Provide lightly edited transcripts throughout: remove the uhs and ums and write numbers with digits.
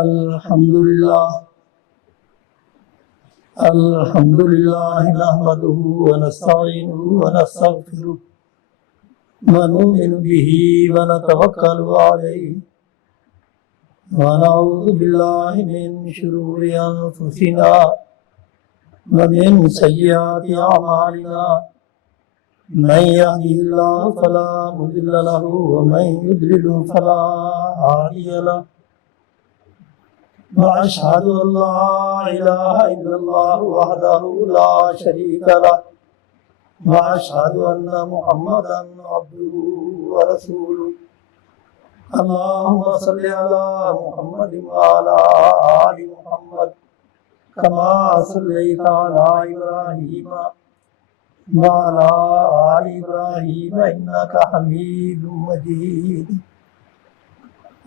अल्हम्दुलिल्लाह नहमदुहु व नस्तईनुहु व नस्तगफिरुह व नु'मिनु बिही व नतवक्कलु अलैहि व नऊज़ु बिल्लाहि मिन शुरूरि अनफुसिना व मिन सय्यिआति अमालिना मन यहदिहिल्लाहु फला मुदिल्ल लहु व मन युद्लिलहु फला हादिय लहु वअशहदु अल्ला इलाहा इल्लल्लाहु वहदहु ला शरीका लहु वअशहदु अन्ना मुहम्मदन अब्दुहु व रसूलुहु अल्लाहुम्मा सल्लि अला मुहम्मद व अला आलि मुहम्मद कमा सल्लैता अला इब्राहीम व अला आलि इब्राहीम इन्नका हमीदुम मजीद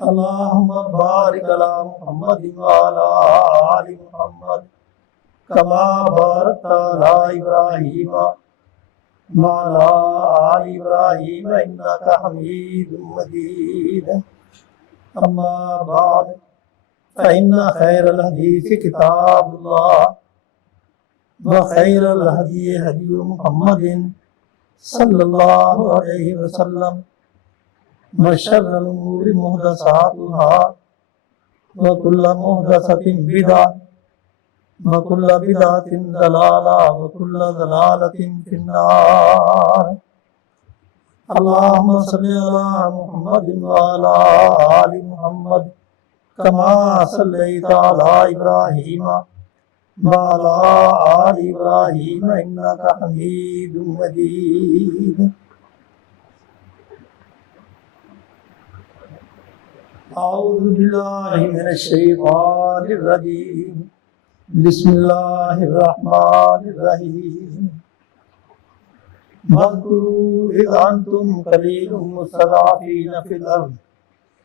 अल्लाहुम्मा बारिक अला मुहम्मद व अला आलि मुहम्मद कमा बारकता अला इब्राहीम व अला आलि इब्राहीम इन्नका हमीदुम मजीद अम्मा बाद फ़इन्न खैरल हदीस किताबुल्लाह व खैरल हदी हदी मुहम्मदिन सल्लल्लाहु अलैहि वसल्लम व शर्रल उमूरि मुहदसातुहा व कुल्लु मुहदसतिन बिदअह व कुल्लु बिदअतिन दलाला व कुल्लु दलालतिन फिन्नार अल्लाहुम्मा सल्लि अला मुहम्मद व अला आलि मुहम्मद कमा सल्लैता अला इब्राहीम व अला आलि इब्राहीम इन्नका हमीदुम मजीद अऊज़ु बिल्लाहि मिनश शैतानिर रजीम बिस्मिल्लाहिर रहमानिर रहीम वज़्कुरू इज़ अंतुम क़लीलुम मुस्तज़अफ़ीन फ़िल अर्ज़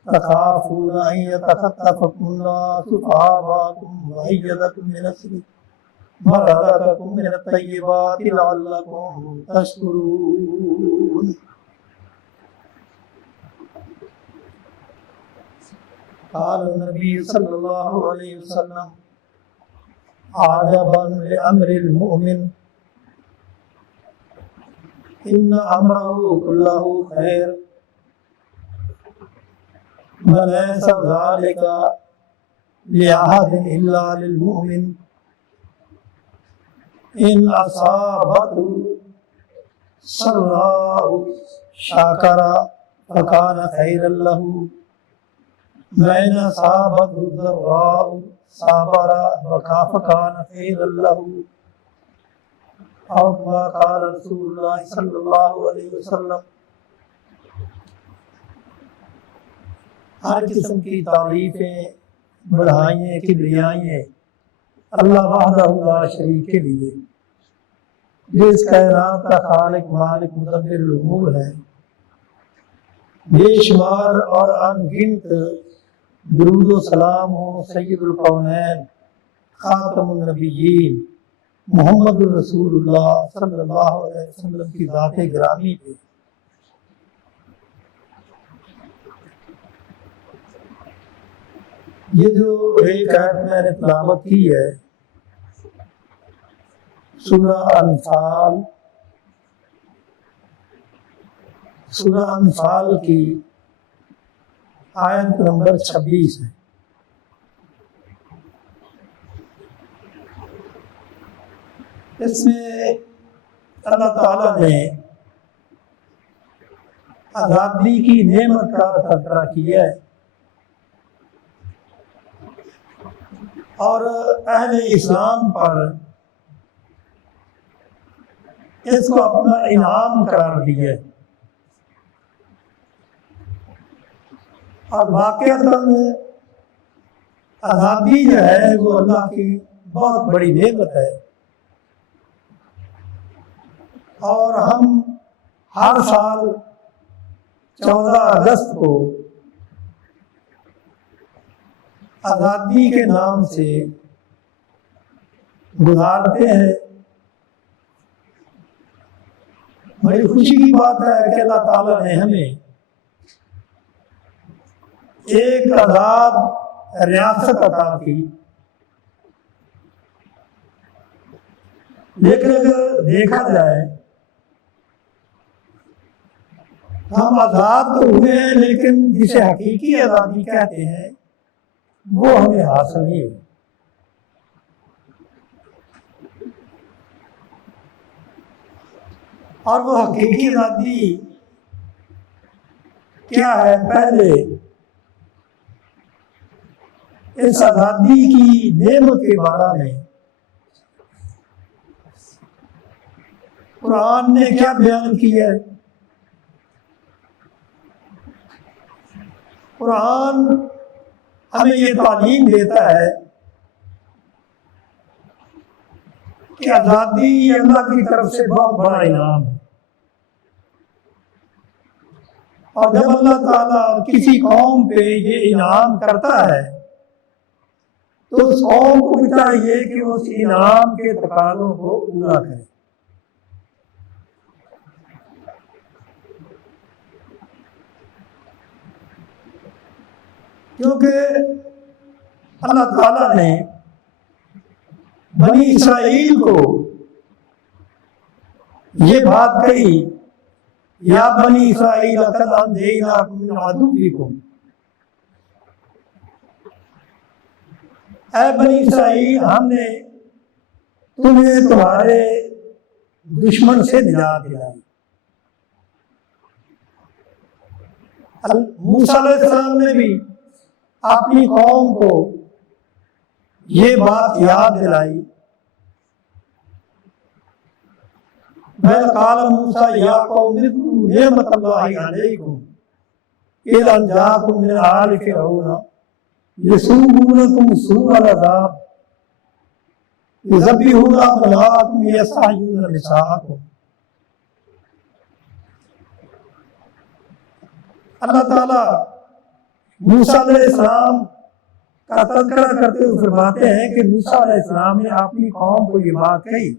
तख़ाफ़ून अन यतख़त्तफ़कुमुन्नासु फ़अवाकुम व अय्यदकुम बिनस्रिही व रज़क़कुम मिनत तय्यिबाति लअल्लकुम तशकुरून क़ाल नबी सल्लल्लाहु अलैहि वसल्लम आजबन लिअम्रिल मुमिन इन्न अम्रहु कुल्लहु खैर व लैसा ज़ालिका लिअहदिन इल्ला लिलमुमिन इन असाबतहु सर्राउ शाकरा फकान खैरन लहु व इन असाबतहु ज़र्राउ साबरा फकान खैरन लहु और क़ाल रसूलुल्लाह सल्लल्लाहु अलैहि वसल्लम हर किस्म की तारीफें बढ़ाइए किबरियाएं अल्लाह वहदहु ला शरीक के लिए जो इस कायनात का खालिक मालिक मुदब्बिर उमूर है। बेशुमार और अनगिनत दुरूद व सलाम हो सय्यदुल कौनैन खातमुन नबिय्यीन मुहम्मदुर रसूलुल्लाह सल्लल्लाहु अलैहि वसल्लम की ज़ात-ए गिरामी पे। ये जो एक आयत मैंने तिलावत की है सूरह अनफाल की आयत नंबर 26 है। इसमें अल्लाह ताला ने आज़ादी की नेमत का तज़किरा किया है और अहले इस्लाम पर इसको अपना इनाम करार दिया है और वाक़अतन आज़ादी जो है वो अल्लाह की बहुत बड़ी नेमत है और हम हर साल 14 अगस्त को आज़ादी के नाम से गुजारते हैं। बड़ी खुशी की बात है कि अल्लाह ताला ने हमें एक आज़ाद रियासत अता की। लेकिन अगर देखा जाए हम आज़ाद तो हुए हैं, लेकिन जिसे हकीकी आज़ादी कहते हैं वो हमें हासिल नहीं हुई। और वो हकीकी आज़ादी क्या है? पहले इस आज़ादी की नेमत के बारे में कुरान ने क्या बयान किया है? कुरान हमें ये तालीम देता है कि आज़ादी अल्लाह की तरफ से बहुत बड़ा इनाम है। और जब अल्लाह ताला किसी कौम पे ये इनाम करता है तो उस कौम को भी चाहिए कि उस इनाम के तकाज़ों को पूरा करे। क्योंकि अल्लाह ताला ने बनी इसराइल को ये बात कही, या बनी इसराइल कद अंजैनाकुम मिन अदुव्विकुम, ऐ बनी इसराइल हमने तुम्हें तुम्हारे दुश्मन से निजात दिलाई। मूसा अलैहिस्सलाम ने भी अपनी कौम को ये बात याद दिलाई। वह काल मूसा या कौम निअमतल्लाहि अलैकुम इज़ अंजाकुम मिन आलि फिरऔन यसुमूनकुम सूअल अज़ाब युज़ब्बिहूना अबनाअकुम वयस्तहय्यूना निसाअकुम। अल्लाह ताला मूसा अलैहिस्सलाम का तज़किरा करते हुए फरमाते हैं कि मूसा अलैहिस्सलाम ने अपनी कौम को ये बात कही,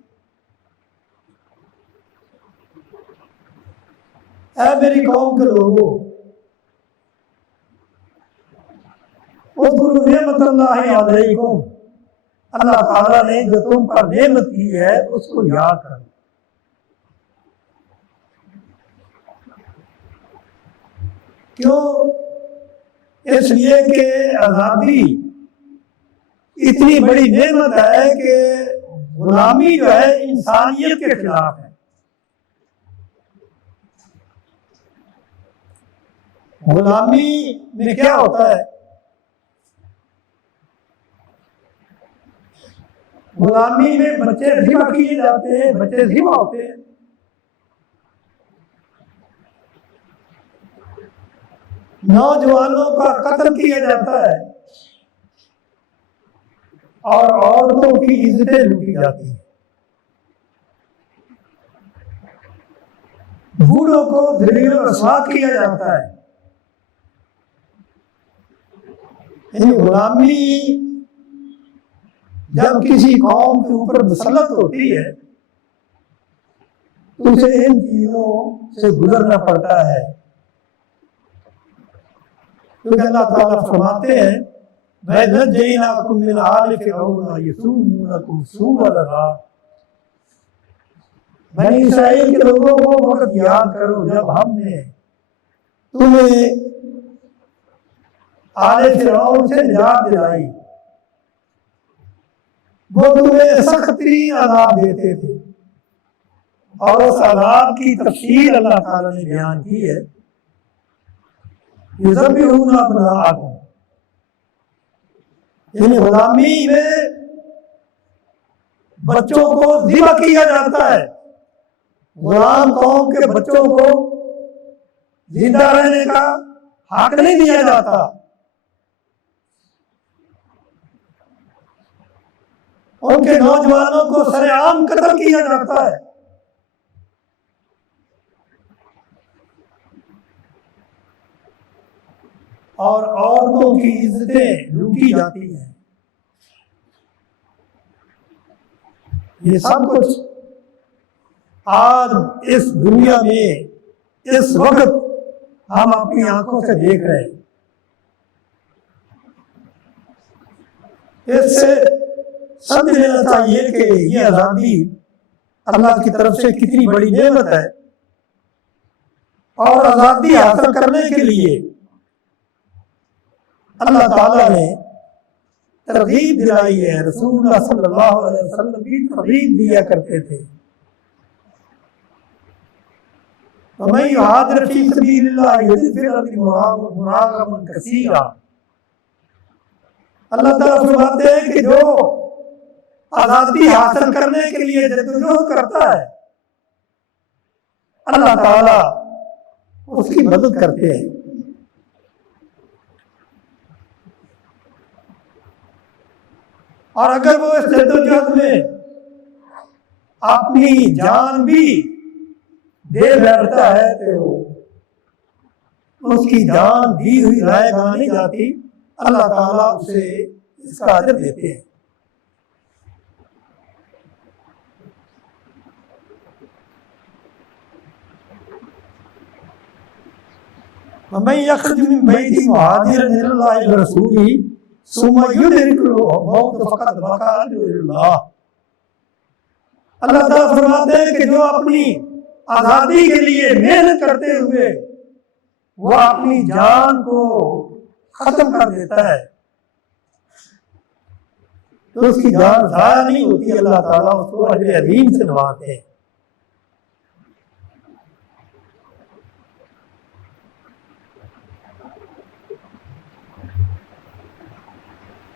ऐ मेरी कौम के लोगों, उज़्कुरू निअमतल्लाहि अलैकुम, अल्लाह ताला ने जो तुम पर नेमत की है उसको याद करो। क्यों? इसलिए कि आज़ादी इतनी बड़ी नेमत है कि गुलामी जो है इंसानियत के खिलाफ है। गुलामी में क्या होता है? गुलामी में बच्चे ज़िबा किए जाते हैं, बच्चे ज़िबा होते हैं। नौजवानों का कत्ल किया जाता है और औरतों की इज्जतें लूटी जाती हैं। बूढ़ों को ज़लील और रस्वा किया जाता है। गुलामी जब किसी कौम के ऊपर मुसल्लत होती है तो उसे इन चीजों से गुजरना पड़ता है। क्योंकि अल्लाह ताला फरमाते हैं वनज्जैनाकुम मिन आलि फिरऔन यसुमूनकुम सूअल अज़ाब। बनी इसराइल के लोगों को वक्त याद करो जब हमने तुम्हें आले फिरौन से निजात दिलाई। वो तुम्हें सख्ती अज़ाब देते थे और उस अज़ाब की तफसील अल्लाह ताला ने बयान की है। युज़ब्बिहूना अबनाअकुम, यानी गुलामी में बच्चों को ज़िबा किया जाता है। गुलाम कौम के बच्चों को जिंदा रहने का हक नहीं दिया जाता। उनके नौजवानों को सरेआम कत्ल किया जाता है। और औरतों की इज्जतें लूटी जाती हैं। ये सब कुछ आज इस दुनिया में इस वक्त हम अपनी आंखों से देख रहे हैं। इससे समझ लेना चाहिए कि ये आज़ादी अल्लाह की तरफ से कितनी बड़ी नेमत है। और आज़ादी हासिल करने के लिए अल्लाह ताला ने तरगीब दिलाई है। रसूलुल्लाह सल्लल्लाहु अलैहि वसल्लम भी तरगीब दिया करते थे। वमन युहाजिर फी सबीलिल्लाह यजिद फिल अर्दि मुरागमन कसीरा। अल्लाह ताला फरमाते हैं कि जो आज़ादी हासिल करने के लिए जद्दोजहद करता है, अल्लाह ताला उसकी मदद करते हैं। और अगर वो इस जद्दोजहद में अपनी जान भी दे बैठता है तो उसकी जान दी हुई जाएगा नहीं जाती, अल्लाह ताला उसे इसका अजर देते हैं। वमन यखरुज मिन बैतिही मुहाजिरन इलल्लाहि व रसूलिही सुम्मा युदरिकुहु मौत फक़द वक़अ अजरुल्लाह। अल्लाह ताला फरमाते हैं कि जो अपनी आज़ादी के लिए मेहनत करते हुए वो अपनी जान को खत्म कर देता है तो उसकी जान ज़ाया नहीं होती, अल्लाह ताला उसको अजर अज़ीम से नवाजते हैं।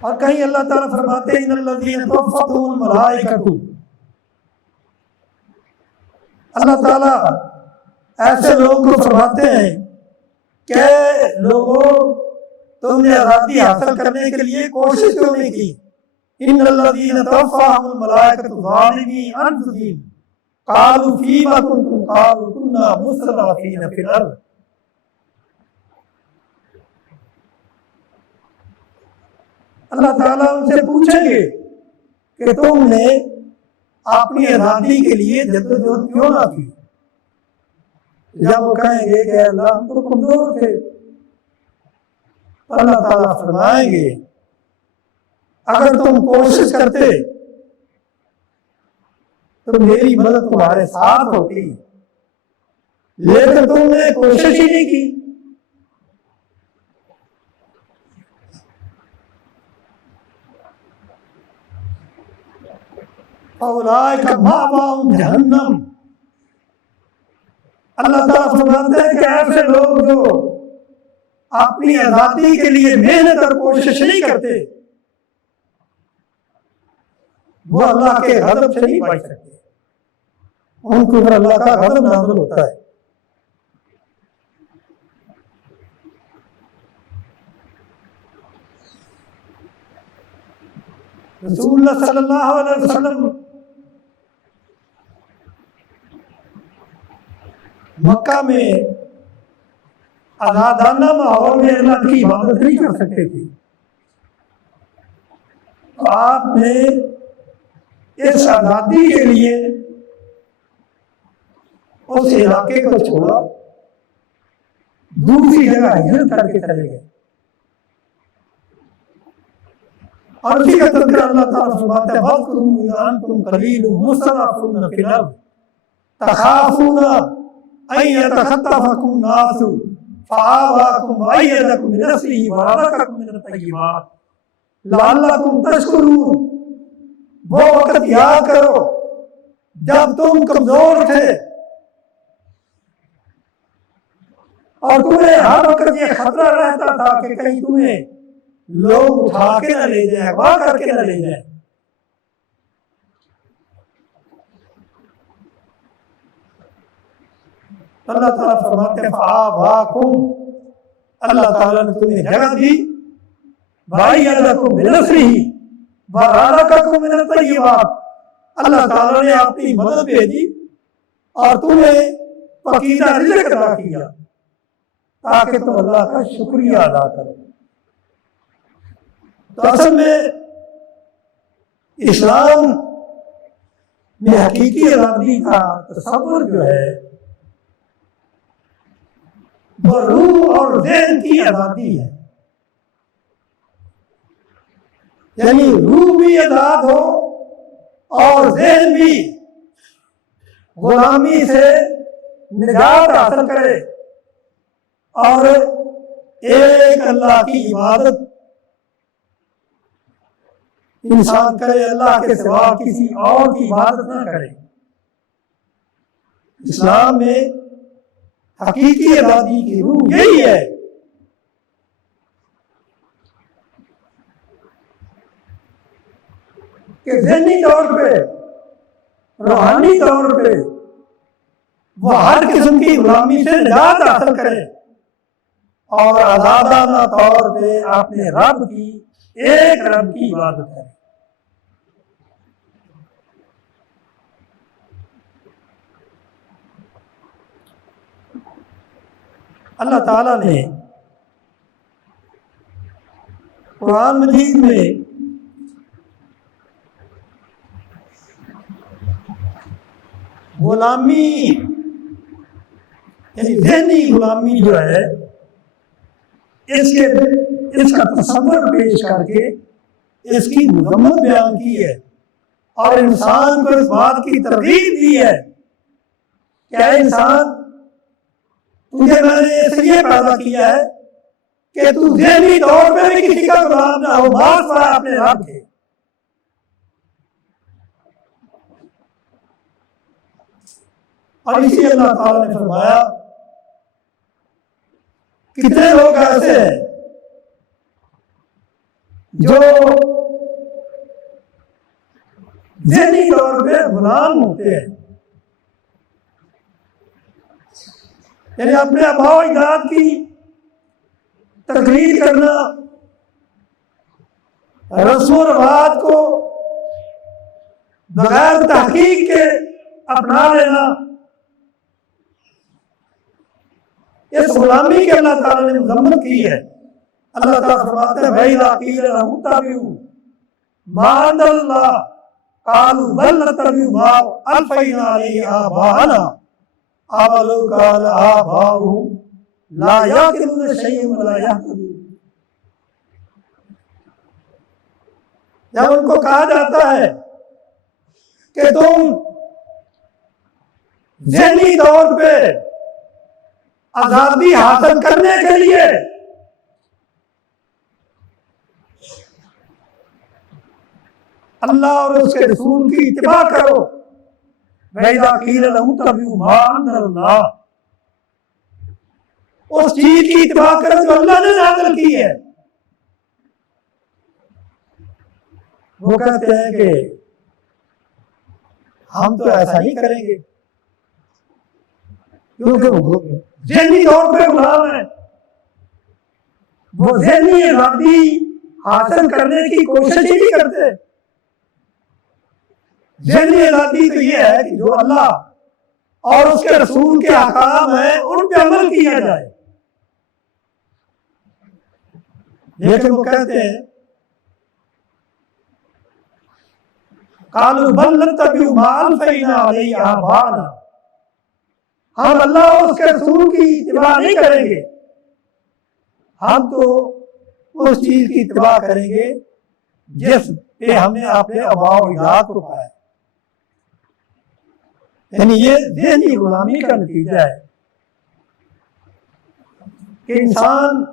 और कहीं अल्लाह ताला फरमाते हैं इन्नल्लज़ीना तवफ़्फ़तहुमुल मलाइकतु। अल्लाह ताला ऐसे लोगों को फरमाते हैं कि लोगों तुमने आज़ादी हासिल करने के लिए कोशिश क्यों नहीं की। इन्नल्लज़ीना तवफ़्फ़ाहुमुल मलाइकतु ज़ालिमी अनफुसिहिम क़ालू फ़ीमा कुन्तुम क़ालू कुन्ना मुस्तज़अफ़ीना फ़िल अर्ज़। अल्लाह ताला उनसे पूछेंगे कि तुमने अपनी आज़ादी के लिए जद्दोजहद क्यों ना की। जब वो कहेंगे कि अल्लाह हम तो कमजोर थे, तो अल्लाह ताला फरमाएंगे अगर तुम कोशिश करते तो मेरी मदद तुम्हारे साथ होती, लेकिन तुमने कोशिश ही नहीं की। औलाइका मावाहुम जहन्नम। अल्लाह ताला फरमाते हैं कि ऐसे लोग जो अपनी आज़ादी के लिए मेहनत और कोशिश नहीं करते वो अल्लाह के गज़ब से नहीं बच सकते, उनके ऊपर अल्लाह का गज़ब नाज़िल होता है। रसूलुल्लाह सल्लल्लाहु अलैहि वसल्लम मक्का में आज़ादाना माहौल में अल्लाह की इबादत नहीं कर सकते थे। तो आपने इस आज़ादी के लिए उस इलाके को छोड़ा, दूसरी जगह हिजरत करके चले गए। और उसी का तज़किरा अल्लाह ताला फरमाता है वज़कुरू इज़ अंतुम क़लीलुन मुस्तज़अफ़ूना फ़िल अर्ज़ तख़ाफ़ूना अन यतख़त्तफ़कुम नासु फ़आवाकुम वअय्यदकुम बिनस्रिही वरज़क़कुम मिनत तय्यिबात लअल्लकुम तशकुरून। वो वक़्त याद करो जब तुम कमजोर थे और तुम्हें हर वक्त ये खतरा रहता था कि कहीं तुम्हें लोग उठा के न ले जाए, अगवा करके न ले जाए। अल्लाह ताला फरमाते हैं फ़आवाकुम, अल्लाह ताला ने तुम्हें जगह दी, वअय्यदकुम बिनस्रिही वरज़क़कुम मिनत तय्यिबात, अल्लाह ताला ने अपनी मदद भेजी और तुम्हें पकीज़ा रिज़्क़ अता किया ताकि तुम अल्लाह का शुक्रिया अदा करो। तो असल में इस्लाम में हकीकी आज़ादी का तसव्वुर जो है वो रूह और ज़हन की आज़ादी है। यानी रूह भी आजाद हो और ज़हन भी गुलामी से निजात हासिल करे और एक अल्लाह की इबादत इंसान करे, अल्लाह के सिवा किसी और की इबादत ना करे। इस्लाम में हकीकी आजादी की रूह यही है कि ज़हनी तौर पे, रूहानी तौर पे वो हर किस्म की गुलामी से निजात हासिल करे और आजादाना तौर पे अपने रब की, एक रब की इबादत करे। अल्लाह ताला ने कुरान मजीद में गुलामी यानी ज़हनी गुलामी जो है इसका तसव्वुर पेश करके इसकी मज़म्मत बयान की है और इंसान को इस बात की तरगीब दी है क्या इंसान, तुझे मैंने इसलिए पैदा किया है कि तू ज़हनी तौर पे भी किसी का गुलाम ना हो, बात पा अपने रब के। और इसी अल्लाह ताला ने फरमाया कितने लोग ऐसे हैं जो ज़हनी तौर पे गुलाम होते हैं, यानी अपने आबाओ अजदाद की तकलीद करना, रस्म और रवाज को बगैर तहकीक के अपना लेना, इस गुलामी के अल्लाह ताला ने मज़म्मत की है। अल्लाह ताला फरमाते हैं वैदा कील लहुम तबिउ मा अनज़लल्लाह क़ालू बल नतबिउ मा अलफ़ैना अलैहि आबाअना अवलौ कान आबाउहुम ला याक़िलून शैअन व ला यहतदून। जब उनको कहा जाता है कि तुम ज़हनी तौर पे आजादी हासिल करने के लिए अल्लाह और उसके रसूल की इत्तिबा करो, वैदा कील लहुम तबिउ मा अनज़लल्लाह, उस चीज की इत्तिबा करो जो अल्लाह ने नाज़िल की है। वो कहते हैं कि हम तो ऐसा ही करेंगे क्योंकि वो ज़हनी तौर पे गुलाम है, वो ज़हनी आजादी हासिल करने की कोशिश ही नहीं करते। ज़हनी आजादी तो ये है कि जो अल्लाह और उसके रसूल के अहकाम है उन पे अमल किया जाए, लेकिन वो कहते हैं कालू बल नतबिउ मा अलफ़ैना अलैहि आबाअना, हम अल्लाह और उसके रसूल की इत्तिबा नहीं करेंगे, हम तो उस चीज की इत्तिबा करेंगे जिस पे हमने अपने आबाओ अजदाद को पाया। यानी ये ज़हनी गुलामी का नतीजा है कि इंसान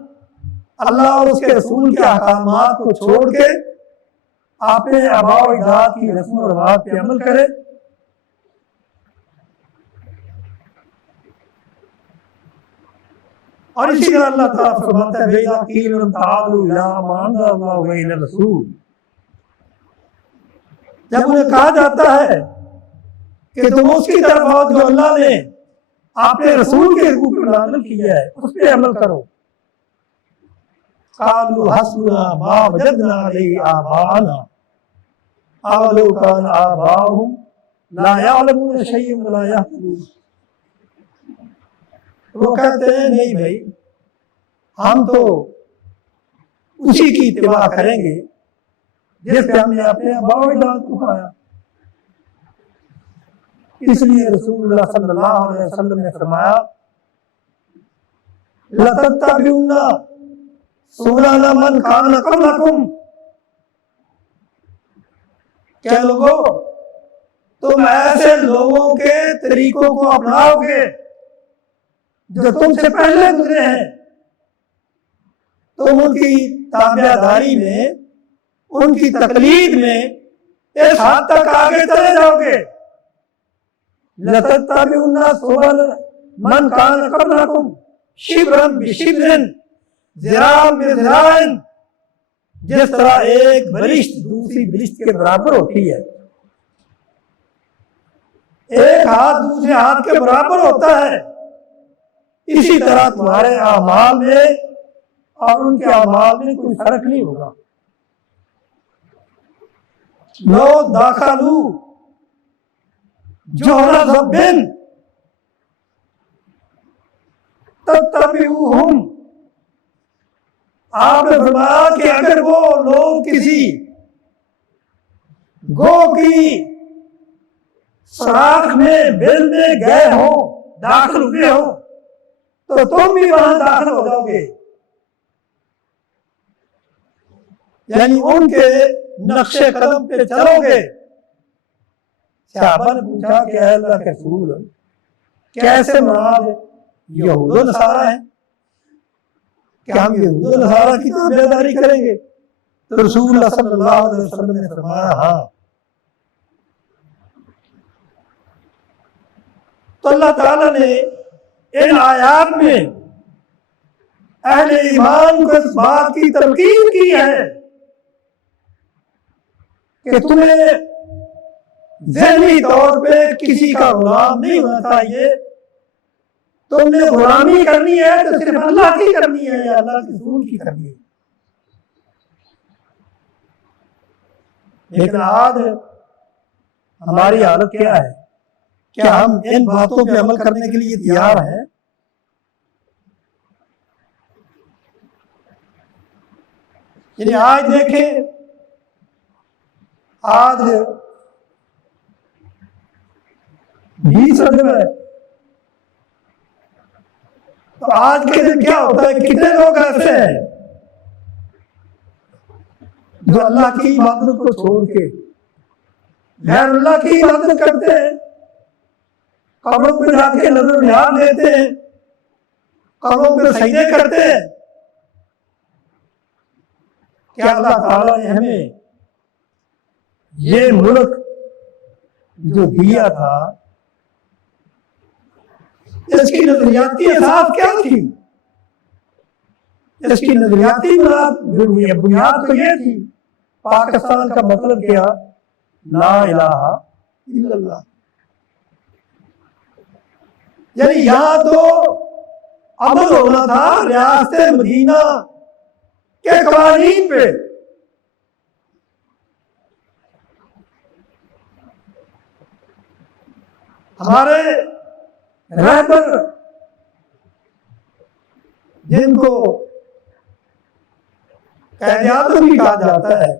अल्लाह और उसके रसूल के अहकामात को छोड़ के अपने आबाओ अजदाद की रस्म और रवाज पे अमल करे। और इसी तरह अल्लाह ताला फरमाता है वैदा कील लहुम ताअलू इला मा अनज़लल्लाहु व इला रसूल, जब उन्हें कहा जाता है कि तुम उसकी तरफ आओ जो अल्लाह ने अपने रसूल के ऊपर नाज़िल किया है उस पे अमल करो। कालू हस्बुना मा वजदना अलैहि आबाअना अवलौ कान आबाउहुम ला यअलमून शैअन व ला यहतदून। वो कहते हैं नहीं भाई, हम तो उसी की इत्तिबा करेंगे जिस पे हमने अपने आबाओ अजदाद को पाया। इसलिए रसूलुल्लाह सल्लल्लाहु अलैहि वसल्लम ने फरमाया लतत्तबिउन्ना सुनन मन कान क़ब्लकुम क्या लोगों, तुम ऐसे लोगों के तरीकों को अपनाओगे जो तुमसे पहले गुजरे हैं, तुम उनकी ताबेदारी में, उनकी तकलीद में इस हद तक आगे चले जाओगे। लतत्तबिउन्ना सुबल मन कान क़ब्लकुम शिब्रन बिशिब्रिन ज़िराअन बिज़िराअन, जिस तरह एक बलिष्ठ दूसरी बलिष्ठ के बराबर होती है, एक हाथ दूसरे हाथ के बराबर होता है, इसी तरह तुम्हारे अमाल में और उनके अमाल में कोई फर्क नहीं होगा। लो दाखलू जोहरा ज़ब्बिन तत्तबिउहुम, आपने फरमाया कि अगर वो लोग किसी गो की सराख में, बिल में गए हो, दाखिल हुए हो, तो तुम भी वहां दाखिल हो जाओगे। यानी उनके नक्शे कदम पे चलोगे। सहाबा ने पूछा कि अल्लाह के रसूल, कैसे मुराद यहूद व नसारा है, क्या हम यहूद व नसारा की ताबेदारी करेंगे? तो रसूल सल्लल्लाहु अलैहि वसल्लम ने फरमाया, हाँ। तो अल्लाह ताला ने इन आयात में अहले ईमान को इस बात की तलकीन की है कि तुम्हें ज़हनी तौर पे किसी का गुलाम नहीं होना चाहिए। तुमने गुलामी करनी है तो सिर्फ अल्लाह की करनी है या अल्लाह के रसूल की करनी है। लेकिन आज हमारी हालत क्या है? क्या हम इन बातों पे अमल करने के लिए तैयार हैं? यानी आज देखें, आज 20 रजब है, तो आज के दिन क्या होता है? कितने लोग ऐसे हैं जो अल्लाह की इबादत को छोड़ के गैर अल्लाह की इबादत करते हैं, कब्रों पर जाके नजर निहार लेते हैं, कब्रों पर सजदे करते हैं। क्या अल्लाह ताला ने हमें ये मुल्क जो दिया था, इसकी नजरियाती असास क्या थी? इसकी नजरियाती बुनियाद तो ये थी, पाकिस्तान का मतलब क्या? ला इलाहा इल्लल्लाह। यानी यहां तो अमल होना था रियासत मदीना के कवानीन पे। हमारे रहबर जिनको कायद-ए-आज़म भी कहा जाता है,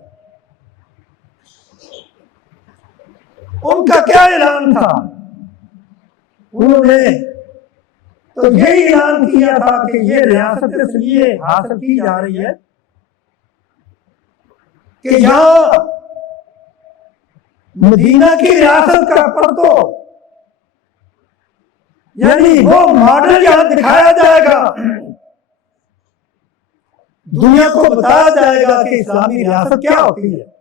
उनका क्या ऐलान था? उन्होंने तो यही ऐलान किया था कि ये रियासत इसलिए हासिल की जा रही है कि यहां मदीना की रियासत का परतो, यानी वो मॉडल यहां दिखाया जाएगा, दुनिया को बताया जाएगा कि इस्लामी रियासत क्या होती है।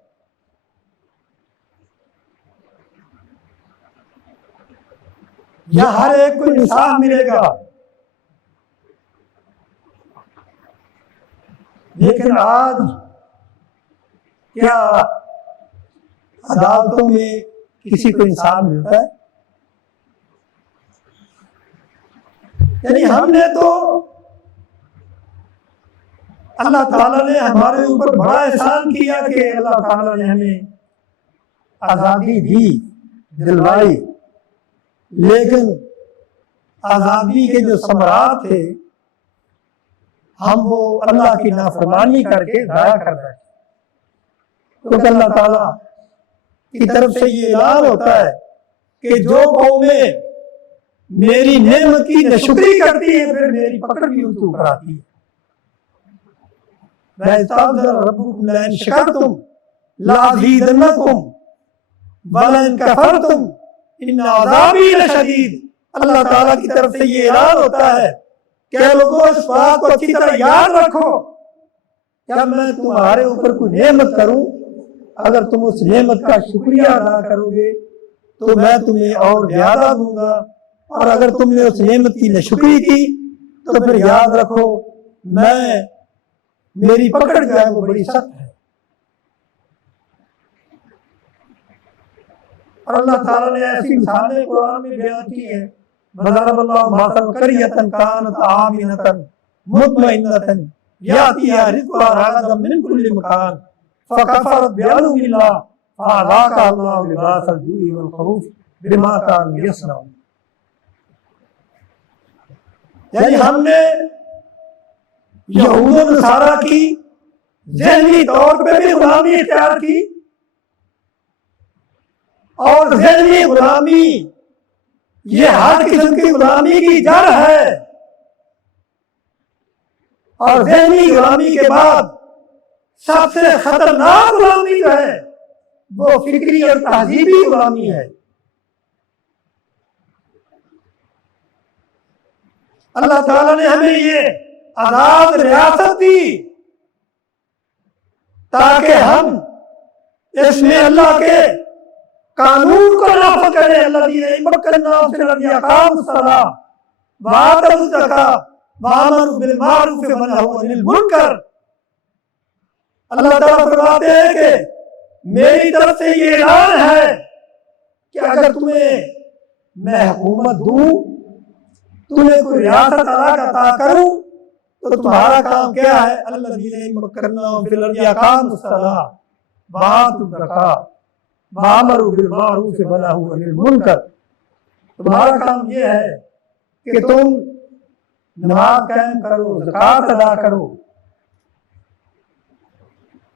यहां हर एक को इंसाफ मिलेगा। लेकिन आज क्या अदालतों में किसी को इंसाफ मिलता है? यानी हमने तो, अल्लाह ताला ने हमारे ऊपर बड़ा एहसान किया कि अल्लाह ताला ने हमें आज़ादी दी, दिलवाई, लेकिन आज़ादी के जो समरात थे, हम वो अल्लाह की नाफरमानी करके ज़ाया कर बैठे। तो अल्लाह ताला की तरफ से ये ऐलान होता है कि जो कौमें मेरी नेमत की नाशुक्री करती है, फिर मेरी पकड़ भी उनके ऊपर आती है। वलन कफरतुम इन अज़ाबी लशदीद। अल्लाह ताला की तरफ से ये ऐलान होता है क्या लोगों इस बात को अच्छी तरह याद रखो, क्या मैं तुम्हारे ऊपर कोई नेमत करूं, अगर तुम उस नेमत का शुक्रिया अदा करोगे तो मैं तुम्हें और ज्यादा दूंगा, और अगर तुमने उस नेमत की नाशुक्री की तो फिर याद रखो मेरी पकड़ जो है वो बड़ी सख्त है। और अल्लाह ताला ने ऐसी मिसालें कुरान में बयान की है, वज़रबल्लाहु मसलन क़रियतन कानत आमिनतन मुतमइन्नतन यातिहा रिज़्क़ुहा रग़दन मिन कुल्लि मकान फ़कफ़रत बिअनउमिल्लाह फ़अज़ाक़हा अल्लाहु लिबासल जूइ वल खौफ़ बिमा कानू यसनऊन। यानी हमने यहूद और नसारा की ज़हनी तौर पे भी गुलामी इख्तियार की, और ज़हनी गुलामी ये हर किस्म की गुलामी की जड़ है, और ज़हनी गुलामी के बाद सबसे खतरनाक गुलामी जो है वो फिक्री और तहजीबी गुलामी है। अल्लाह ताला ने हमें ये आजाद रियासत दी ताकि हम इसमें अल्लाह के कानून को नाफिज करें। अल्लाह ताला फरमाते हैं कि मेरी तरफ से ये ऐलान है कि अगर तुम्हें मैं हुकूमत दूं, तुम्हें कोई रियासत अता करूं, तो तुम्हारा काम क्या है? तुम्हारा काम ये है कि तुम नमाज कायम करो, ज़कात अदा करो,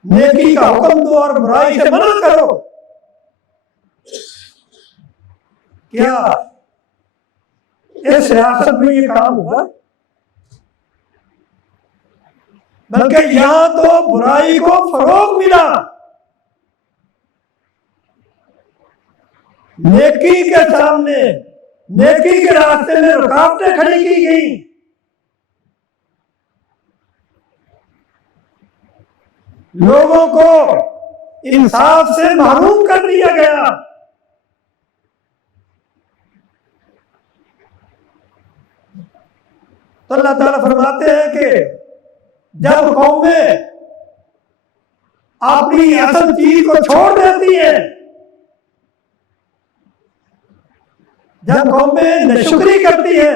नेकी का हुक्म दो और बुराई से मना करो। क्या इस रियासत में ये काम हुआ? बल्कि यहां तो बुराई को फरोग मिला, नेकी के सामने, नेकी के रास्ते में रुकावटें खड़ी की गई। लोगों को इंसाफ से महरूम कर दिया गया। तो अल्लाह ताला फरमाते हैं कि जब कौमें अपनी असल चीज को छोड़ देती है, जब कौमें नाशुक्री करती है,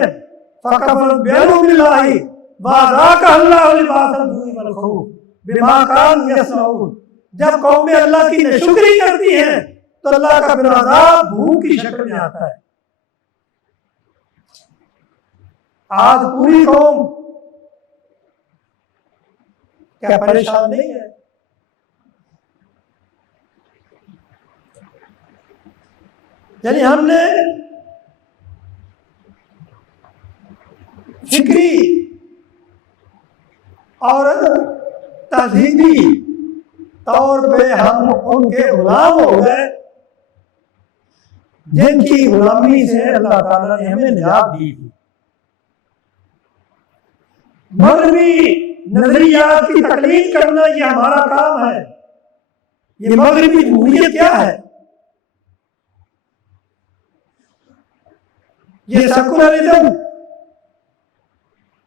फ़कफ़रत बिअनउमिल्लाहि वअज़ाक़हा अल्लाहु लिबासल जूइ वल खौफ़ बिमा कानू यसनऊन। जब कौमें अल्लाह की नाशुक्री करती हैं तो अल्लाह का फिर अज़ाब भूख की शक्ल में आता है। आज पूरी कौम क्या परेशान नहीं है? यानी हमने फिक्री और तहजीबी तौर पे हम उनके गुलाम हो गए जिनकी गुलामी से अल्लाह ताला ने हमें निजात दी थी। मगरबी नजरियात की तकलीद करना ये हमारा काम है। ये मगरबी जमहूरियत क्या है? ये सेकुलरिज्म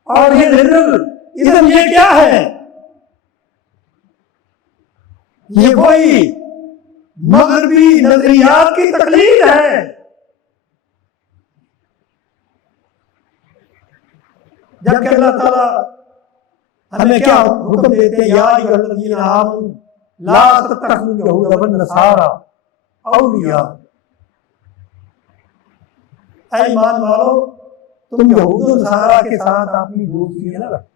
और ये लिबरलिज्म ये क्या है? ये कोई मगरबी नजरियात की तकलीद है। जबकि अल्लाह ताला हमें क्या हुक्म देते हैं? या अय्युहल्लज़ीना आमनू ला तत्तखिज़ूल यहूद वन नसारा औलिया। ऐ ईमान वालो, तुम यहूद और नसारा के साथ अपनी दोस्ती न रखो।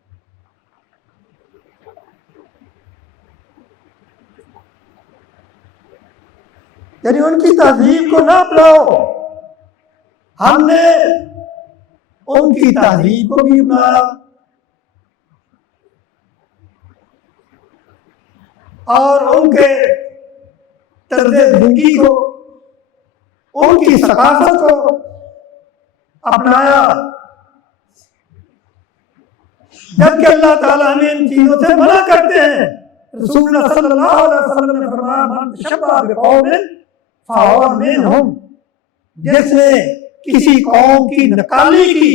यानी उनकी तहजीब को ना अपनाओ। हमने उनकी तहजीब को भी अपनाया और उनके तर्ज़े ज़िंदगी को उनकी सकाफत को अपनाया, जबकि अल्लाह ताला हमें इन चीजों से मना करते हैं। रसूलुल्लाह सल्लल्लाहु अलैहि वसल्लम ने फरमाया, मन तशब्बह बिकौमिन फहुवा मिनहुम, जिसने किसी कौम की नकाली की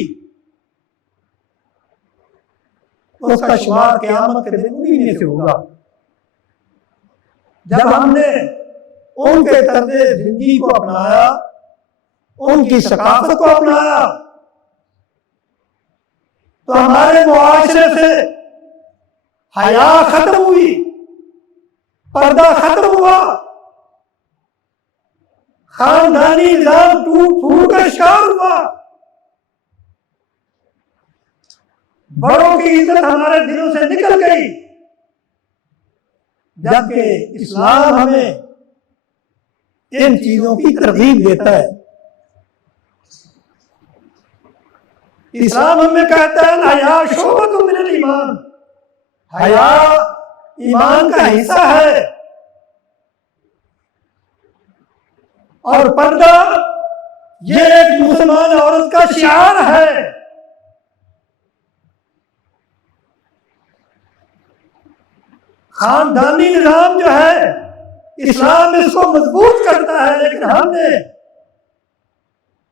उसका शुमार क़यामत के दिन उन्हीं में से होगा। जब हमने उनके तर्ज़े जिंदगी को अपनाया, उनकी सकाफत को अपनाया, तो हमारे मुआशरे से हया खत्म हुई, पर्दा खत्म हुआ, खानदानी निजाम टूट फूट का शिकार हुआ, बड़ों की इज्जत हमारे दिलों से निकल गई। जबकि इस्लाम हमें इन चीजों की तरगीब देता है। इस्लाम हमें कहता है हया शोबतुम मिनल ईमान, हया ईमान का हिस्सा है, और पर्दा ये एक मुसलमान औरत का शिआर है। खानदानी निजाम जो है इस्लाम इसको मजबूत करता है, लेकिन हमने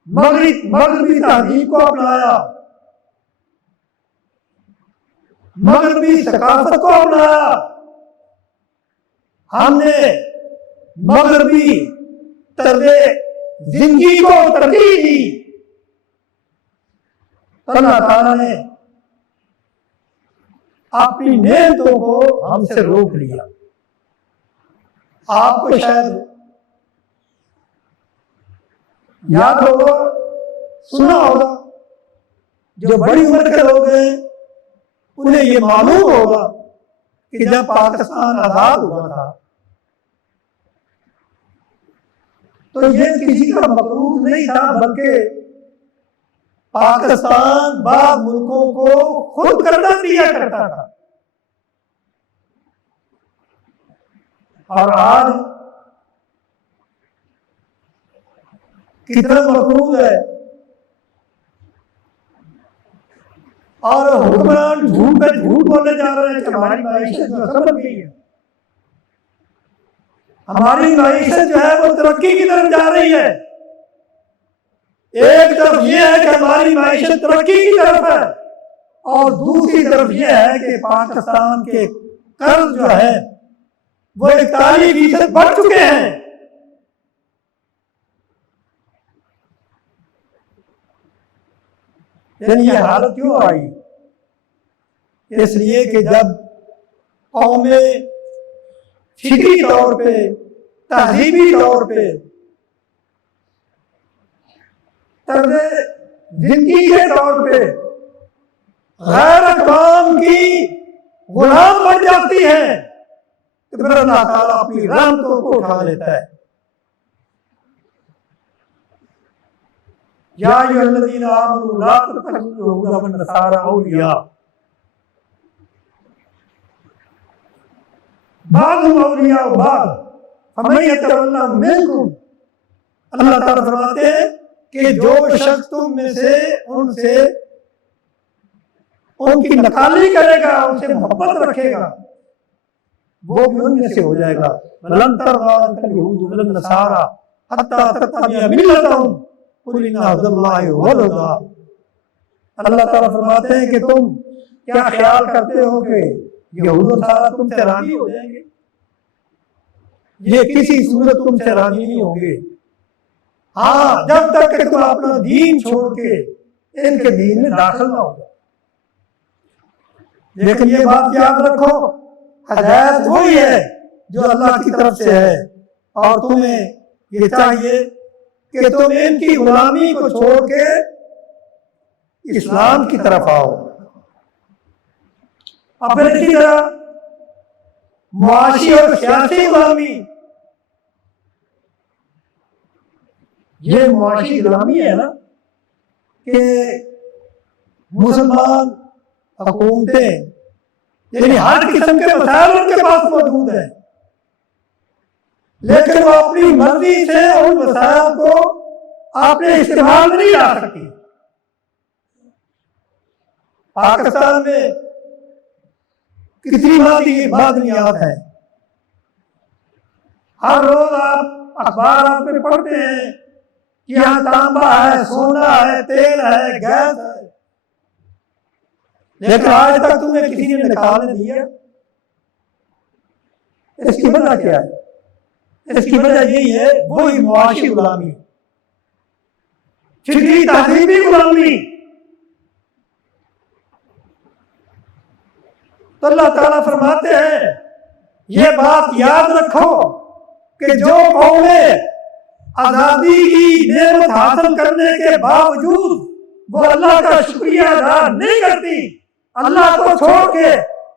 मगरबी तहजीब को अपनाया, मगरबी सकाफत को अपनाया, हमने मगरबी तर्ज़े जिंदगी को तरजीह दी। अल्लाह ताला ने अपनी नेमतों को हमसे रोक लिया। आपको शायद याद होगा, सुना होगा, जो बड़ी उम्र के लोग हैं उन्हें ये मालूम होगा कि जब पाकिस्तान आजाद हुआ था तो ये किसी का मकरूज नहीं था, बल्कि पाकिस्तान बाद मुल्कों को खुद करना दिया करता था। और आज कितना मकरूज है, और हुक्मरान झूठ पे झूठ बोलने जा रहे हैं कि हमारी माईशत जो असर गई है, हमारी माईशत जो है वो तरक्की की तरफ जा रही है। एक तरफ ये है कि हमारी माईशत तरक्की की तरफ है, और दूसरी तरफ ये है कि पाकिस्तान के कर्ज जो है वो 41% बढ़ चुके हैं। यानी ये हालत क्यों आई? इसलिए कि जब कौमें फिक्री तौर पे, तहजीबी तौर पे, तर्ज़े जिंदगी के तौर पे गैर अक़वाम की गुलाम बन जाती है, तो फिर अल्लाह ताला अपनी रहमतों को उठा लेता है। या अय्युहल्लज़ीना आमनू ला तत्तखिज़ू यहूदा वन नसारा औलिया बाज़ुहुम औलिया बाज़ फमन यतवल्लहुम मिनकुम। अल्लाह ताला फरमाते हैं कि जो शख्स तुम में से उनसे उनकी नकाली करेगा, उनसे मोहब्बत रखेगा, वो भी उनमें से हो जाएगा। वलन तर्ज़ा अनकल यहूदु वलन नसारा हत्ता तत्तबिअ मिल्लतहुम कुल इन्ना हुदाल्लाहि हुवल हुदा। अल्लाह ताला फरमाते हैं कि तुम क्या ख्याल करते हो कि यहूद और नसारा तुमसे राजी हो जाएंगे? ये किसी सूरत तुमसे राजी नहीं होंगे। हाँ, जब तक कि तुम अपना दीन छोड़ के इनके दीन में दाखिल ना हो। लेकिन ये बात याद रखो, हिदायत वही है जो अल्लाह की तरफ से है, और तुम्हें ये चाहिए कि तुम इनकी गुलामी को छोड़ के इस्लाम की तरफ आओ। अब फिर इसी तरह मुआशी और सियासी गुलामी, ये मुआशी गुलामी है ना कि मुसलमान हुकूमतें, यानी हर किस्म के मसाइल उनके पास मौजूद है, लेकिन वो अपनी मर्जी से उन वसाइल को आपने इस्तेमाल में नहीं ला सकती। पाकिस्तान में कितनी मादनियात है, हर रोज आप अखबार में पढ़ते हैं कि यहाँ तांबा है, सोना है, तेल है, गैस है, लेकिन आज तक तुम्हें किसी ने निकालने दिया। इसकी वजह क्या है? इसकी वजह यही है, वही मुआशी गुलामी, फिक्री तहजीबी गुलामी। तो अल्लाह ताला फरमाते हैं, ये बात याद रखो कि जो कौमें आजादी की नेमत हासिल करने के बावजूद वो अल्लाह का शुक्रिया अदा नहीं करती, अल्लाह को छोड़ के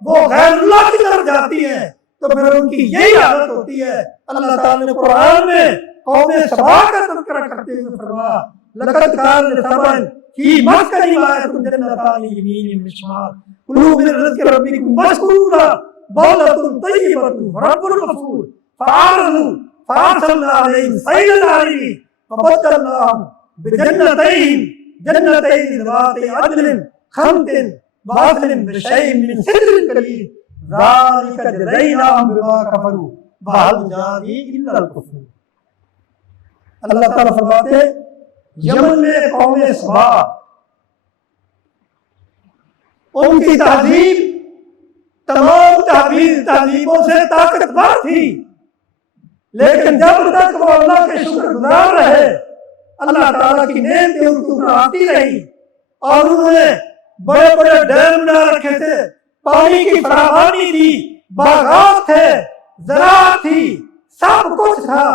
वो गैर अल्लाह की तरफ जाती है, तो फिर उनकी यही हालत होती है। अल्लाह ताला ने कुरान में कौमें सबा का तज़किरा करते हुए फरमाया, लक़द कान लिसबइन फी मस्कनिहिम आयतुन जन्नतानि यमीनिन व शिमाल कुलू मिन रिज़्क़ि रब्बिकुम वश्कुरू बलदतुन तय्यबतुन व रब्बुन गफूर फ़अरज़ू फ़अरसलना अलैहिम सैलल आरिमी वबद्दलनाहुम बिजन्नतैहिम जन्नतैनि ज़वाति अदलिन खम्तिन व अस्लिन बिशैइन मिन सिदरिन कलील ज़ालिका जज़ैनाहुम बिमा कफ़रू व हल नुजाज़ी इल्ला अल-कुफ़ूर। अल्लाह ताला फरमाते हैं, यमन में कौमे सबा, उनकी तहजीब तमाम तहजीबों से ताकतवर थी, लेकिन जब तक वो अल्लाह के शुक्रगुजार रहे, अल्लाह ताला की नेमतें उनके ऊपर आती रही और उन्होंने बड़े बड़े डैम बना रखे थे, पानी की फरावानी थी, बागात थे, ज़राअत थी, सब कुछ था,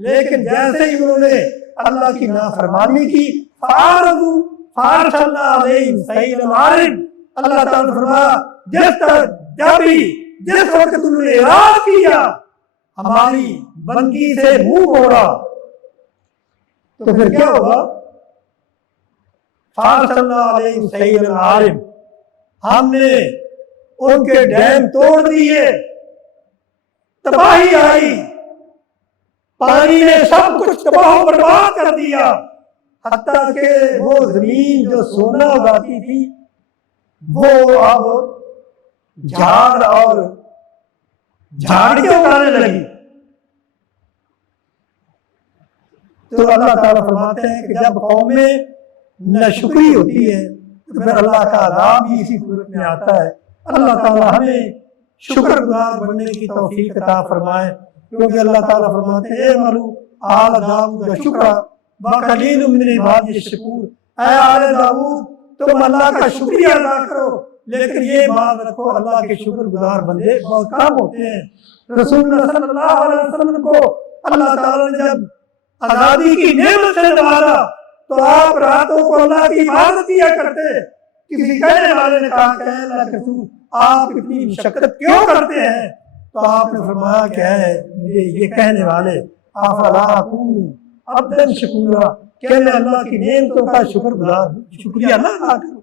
लेकिन जैसे ही उन्होंने अल्लाह की नाफरमानी की, फ़अरज़ू फ़अरसलना अलैहिम सैलल आरिम, अल्लाह ताला फरमाया, जिस वक्त तुमने इरादा किया हमारी बंदगी से मुंह मोड़ा, तो फिर क्या होगा? फ़अरसलना अलैहिम सैलल आरिम, हमने उनके डैम तोड़ दिए, तबाही आई, पानी ने सब कुछ तबाह बर्बाद कर दिया, हत्ता के वो जमीन जो सोना उगाती थी वो अब झाड़ और झाड़ियां उगाने लगी। तो अल्लाह ताला फरमाते हैं कि जब कौमें नाशुक्री होती है तो फिर अल्लाह का अज़ाब भी इसी सूरत में आता है। अल्लाह ताला हमें शुक्रगुजार बनने की तौफीक अता फरमाए, क्योंकि अल्लाह ताला फरमाते हैं, मलू आल दाऊद शुक्रा व कलीलुम मिन इबादिश शकूर, ऐ आल दाऊद तुम अल्लाह का शुक्रिया अदा करो, लेकिन ये बात रखो अल्लाह के शुक्रगुजार बंदे बहुत कम होते हैं। रसूलुल्लाह सल्लल्लाहु अलैहि वसल्लम को अल्लाह ताला ने जब आजादी की नेमत से नवाजा तो आप रातों को अल्लाह की इबादत किया करते। किसी कहने वाले ने कहा कि अल्लाह के रसूल आप इतनी मशक्कत क्यों करते हैं? तो आपने फरमाया क्या है ये कहने वाले, अफला अकूनु अब्दन शकूरा, क्या मैं अल्लाह की नेमतों का शुक्रिया ना अदा करूं?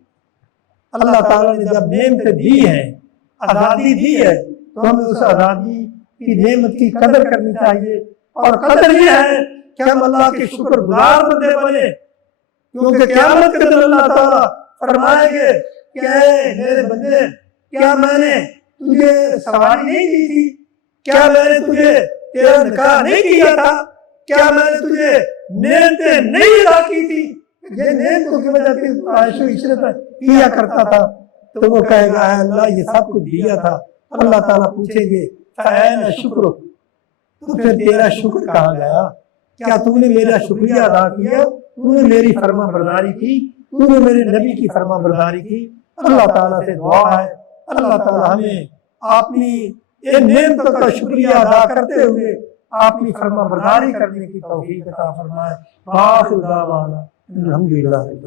अल्लाह ताला ने जब नेमतें दी है, आज़ादी दी है, तो हमें उस आज़ादी की नेमत की कदर करनी चाहिए। और कदर ये है कि हम अल्लाह के शुक्रगुजार बंदे बने, क्योंकि क़यामत के दिन अल्लाह ताला फरमाएंगे कि मेरे बंदे, क्या मैंने तुझे सवारी नहीं दी थी? क्या मैंने तुझे तेरा निकाह नहीं किया था? क्या मैंने तुझे नेमतें नहीं अदा की थी? ये नेमतों की वजह से आयशो इशरत किया करता था। तो वो कहेगा अल्लाह ये सब कुछ दिया था। अल्लाह ताला पूछेंगे फ़अैन शुक्र, तो फिर तेरा शुक्र कहाँ गया? क्या तूने मेरा शुक्रिया अदा किया? तूने मेरी फरमा बरदारी की, तूने मेरे नबी की फरमा बरदारी की? अल्लाह ताला से दुआ है, अल्लाह ताला हमें अपनी इन नेमतों का शुक्रिया अदा करते हुए अपनी फरमा बरदारी करने की तौफीक अता फरमाए। अल्हम्दुलिल्लाह।